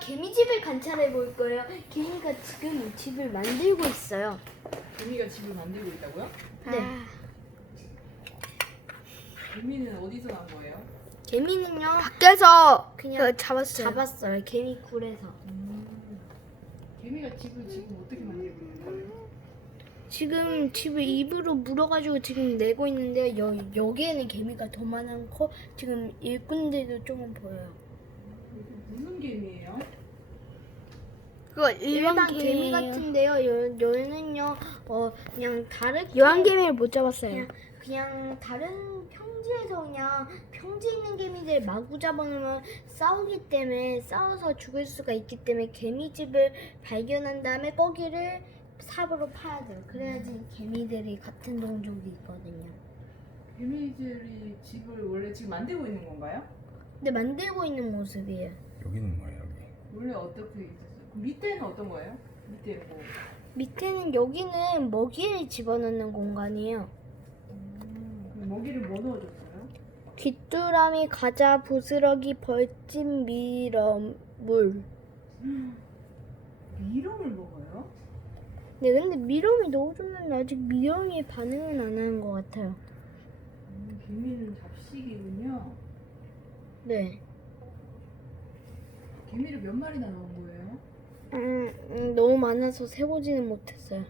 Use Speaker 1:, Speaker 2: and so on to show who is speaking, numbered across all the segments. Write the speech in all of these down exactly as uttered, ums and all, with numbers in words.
Speaker 1: 개미집을 관찰해 볼 거예요. 개미가 지금 집을 만들고 있어요.
Speaker 2: 개미가 집을 만들고 있다고요?
Speaker 1: 네.
Speaker 2: 개미는 어디서 난 거예요?
Speaker 1: 개미는요.
Speaker 3: 밖에서
Speaker 1: 그냥
Speaker 3: 그 잡았어요.
Speaker 1: 잡았어요. 개미굴에서.
Speaker 2: 음. 개미가 집을 지금 어떻게 만들고 있는 거예요?
Speaker 1: 지금 집을 입으로 물어가지고 지금 내고 있는데 여, 여기에는 개미가 더 많고 지금 일꾼들도 조금 보여요.
Speaker 2: 무슨 개미예요?
Speaker 3: 그거
Speaker 1: 일반
Speaker 3: 일반
Speaker 1: 개미
Speaker 3: 개미
Speaker 1: 같은데요. 여, 여는요 어 그냥 다른
Speaker 3: 여왕 개미를 못 잡았어요.
Speaker 1: 그냥, 그냥 다른 평지에서 그냥 평지에 있는 개미들 마구 잡아놓으면 싸우기 때문에 싸워서 죽을 수가 있기 때문에 개미집을 발견한 다음에 거기를 삽으로 파야 돼요. 그래야지 개미들이 같은 종족이 있거든요.
Speaker 2: 개미들이 집을 원래 지금 만들고 있는 건가요?
Speaker 1: 근데 만들고 있는 모습이에요.
Speaker 4: 여기는 뭐야 여기?
Speaker 2: 원래 어떻게 있었어요? 그럼 밑에는 어떤 거예요? 밑에는 뭐?
Speaker 1: 밑에는 여기는 먹이를 집어넣는 공간이에요.
Speaker 2: 음, 먹이를 뭐 넣어줬어요?
Speaker 1: 귀뚜라미, 과자, 부스러기, 벌집, 미럼, 물.
Speaker 2: 미럼을 먹어요?
Speaker 1: 네, 근데 미럼이 넣어주면 아직 미럼이 반응은 안 하는 것 같아요.
Speaker 2: 음, 개미는 잡식이군요.
Speaker 1: 네.
Speaker 2: 개미를 몇 마리나 넣은 거예요?
Speaker 1: 음, 음, 너무 많아서 세보지는 못했어요.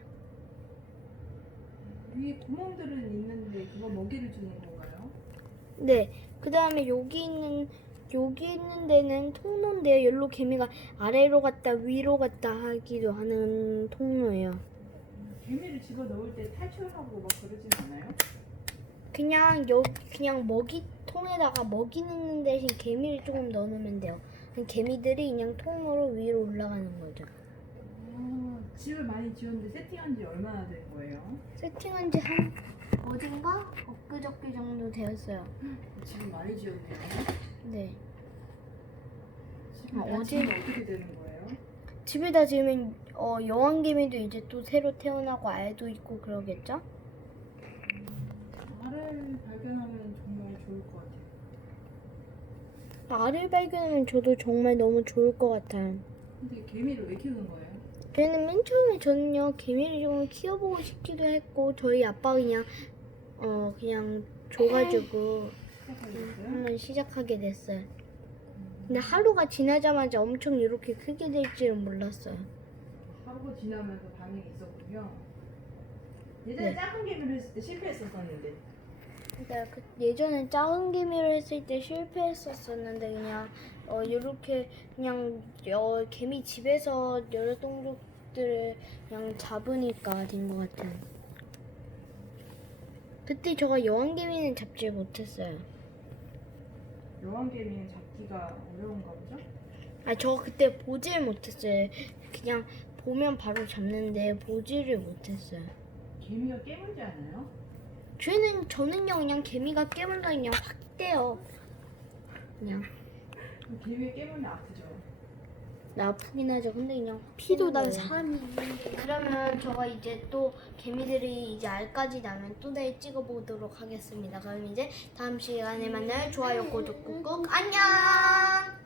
Speaker 2: 위에 구멍들은 있는데 그거 먹이를 주는 건가요?
Speaker 1: 네. 그 다음에 여기 있는 여기 있는 데는 통로인데요. 여기로 개미가 아래로 갔다 위로 갔다 하기도 하는 통로예요.
Speaker 2: 개미를 집어 넣을 때 탈출하고 막 그러진 않아요?
Speaker 1: 그냥 여 그냥 먹이통에다가 먹이 넣는 대신 개미를 조금 넣어놓으면 돼요. 그럼 개미들이 그냥 통로로 위로 올라가는 거죠.
Speaker 2: 아, 집을 많이 지었는데 세팅한 지 얼마나 된 거예요?
Speaker 1: 세팅한 지 한 어딘가 엊그저께 정도 되었어요.
Speaker 2: 집을 많이 지었네요.
Speaker 1: 네.
Speaker 2: 집을
Speaker 1: 아,
Speaker 2: 다
Speaker 1: 어디-
Speaker 2: 지으면 어떻게 되는 거예요?
Speaker 1: 집에다 지으면 어, 여왕개미도 이제 또 새로 태어나고 알도 있고 그러겠죠?
Speaker 2: 알을 발견하면 정말 좋을 것 같아요.
Speaker 1: 알을 발견하면 저도 정말 너무 좋을 것 같아요.
Speaker 2: 근데 개미를 왜 키우는 거예요?
Speaker 1: 저희는 맨 처음에 저는요 개미를 좀 키워보고 싶기도 했고 저희 아빠 그냥 어 그냥 줘가지고
Speaker 2: 시작하셨어요?
Speaker 1: 한번 시작하게 됐어요. 근데 하루가 지나자마자 엄청 이렇게 크게 될 줄은 몰랐어요.
Speaker 2: 하루가 지나면서 반응이 있었군요. 예전에
Speaker 1: 네.
Speaker 2: 작은 개미를 했을 때 실패했었었는데
Speaker 1: 그러니까 그 예전에 작은 개미를 했을 때 실패했었었는데 그냥 어 이렇게 그냥 어, 개미 집에서 여러 동족들을 그냥 잡으니까 된 것 같아요. 그때 제가 여왕개미는 잡지 못했어요.
Speaker 2: 여왕개미는 잡기가 어려운가 보죠?
Speaker 1: 아, 저 그때 보질 못했어요. 그냥 보면 바로 잡는데 보지를 못했어요.
Speaker 2: 개미가 깨물지 않아요?
Speaker 1: 저는 저는요 그냥 개미가 깨물다 그냥 확 떼요. 그냥
Speaker 2: 그럼 개미가 깨물면 아프죠?
Speaker 1: 나 아프긴 하죠. 근데 그냥 확
Speaker 3: 피도
Speaker 1: 떼는
Speaker 3: 난
Speaker 1: 거예요.
Speaker 3: 사람이 있는데.
Speaker 1: 그러면 저가 이제 또 개미들이 이제 알까지 나면 또 내일 찍어보도록 하겠습니다. 그럼 이제 다음 시간에 만나요. 좋아요, 구독 꾹꾹 안녕.